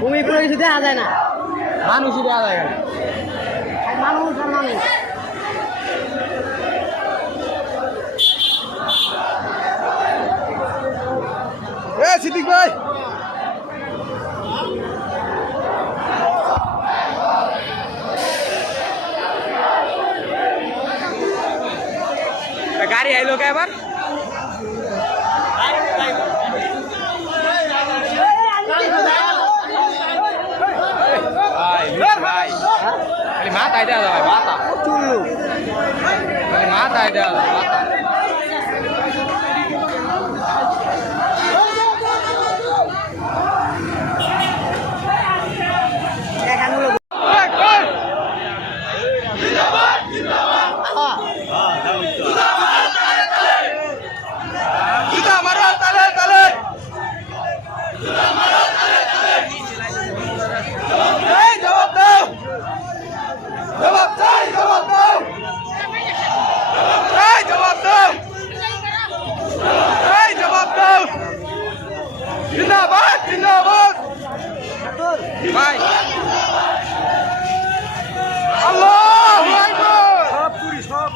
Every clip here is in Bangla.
ভূমি পুরো কিছু দেওয়া যায় না, মানুষই দেওয়া যায় না, মানুষ আর মানুষ। সিদ্দিক ভাই গাড়ি আইলো কে এবার মাথায় দেওয়া যাবে মাথা চুল্লু মাথায় দেওয়া যাবে মাথা ভাই আল্লাহু আকবার সব পুরি সব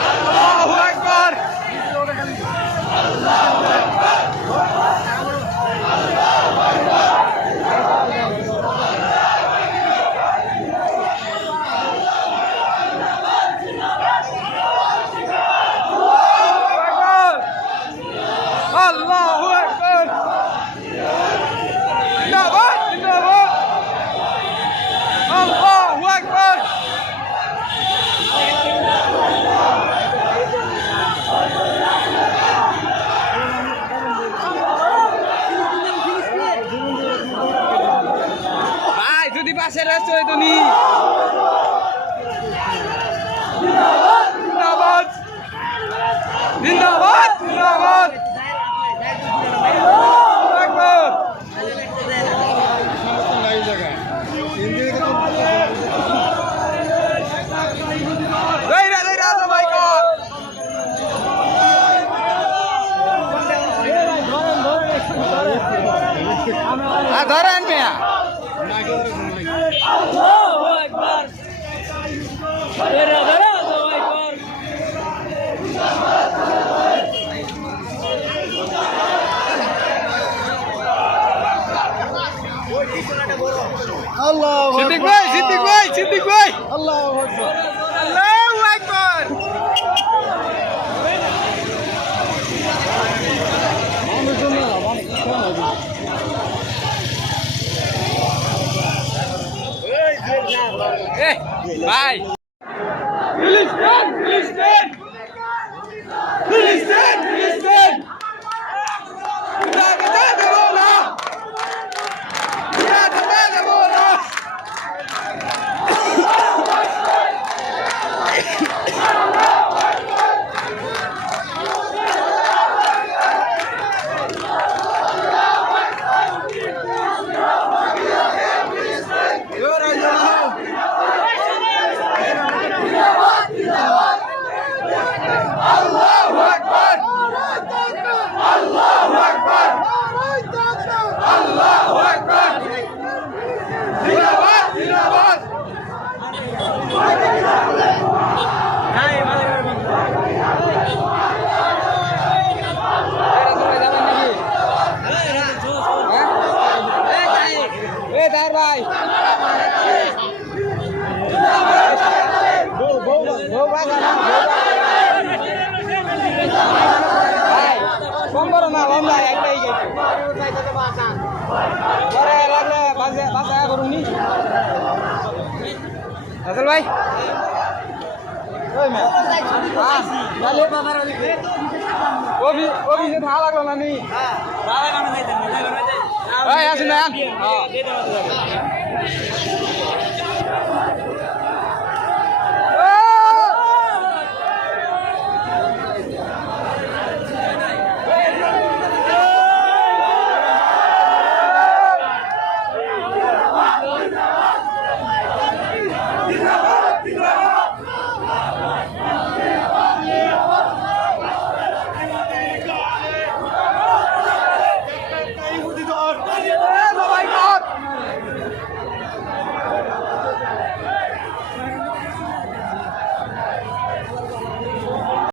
আল্লাহু আকবার আল্লাহু আকবার আল্লাহু আকবার আল্লাহু আকবার পাশে রেস্ট হয়ে তুমি জিন্দাবাদ জিন্দাবাদ জিন্দাবাদ ধরেন মিয়া সিদ্দিক ভাই সিদ্দিক ভাই সিদ্দিক ভাই আল্লাহু আকবার আল্লাহু আকবার ভাই ফিলিস্তিন ফিলিস্তিন ফিলিস্তিন ফিলিস্তিন ভাই কম করো না লম্বা একটাই গেছে পরে লাগলে বাসা করুন নি আসল ভাই অভিষেক ভালো লাগলো না নি আসুন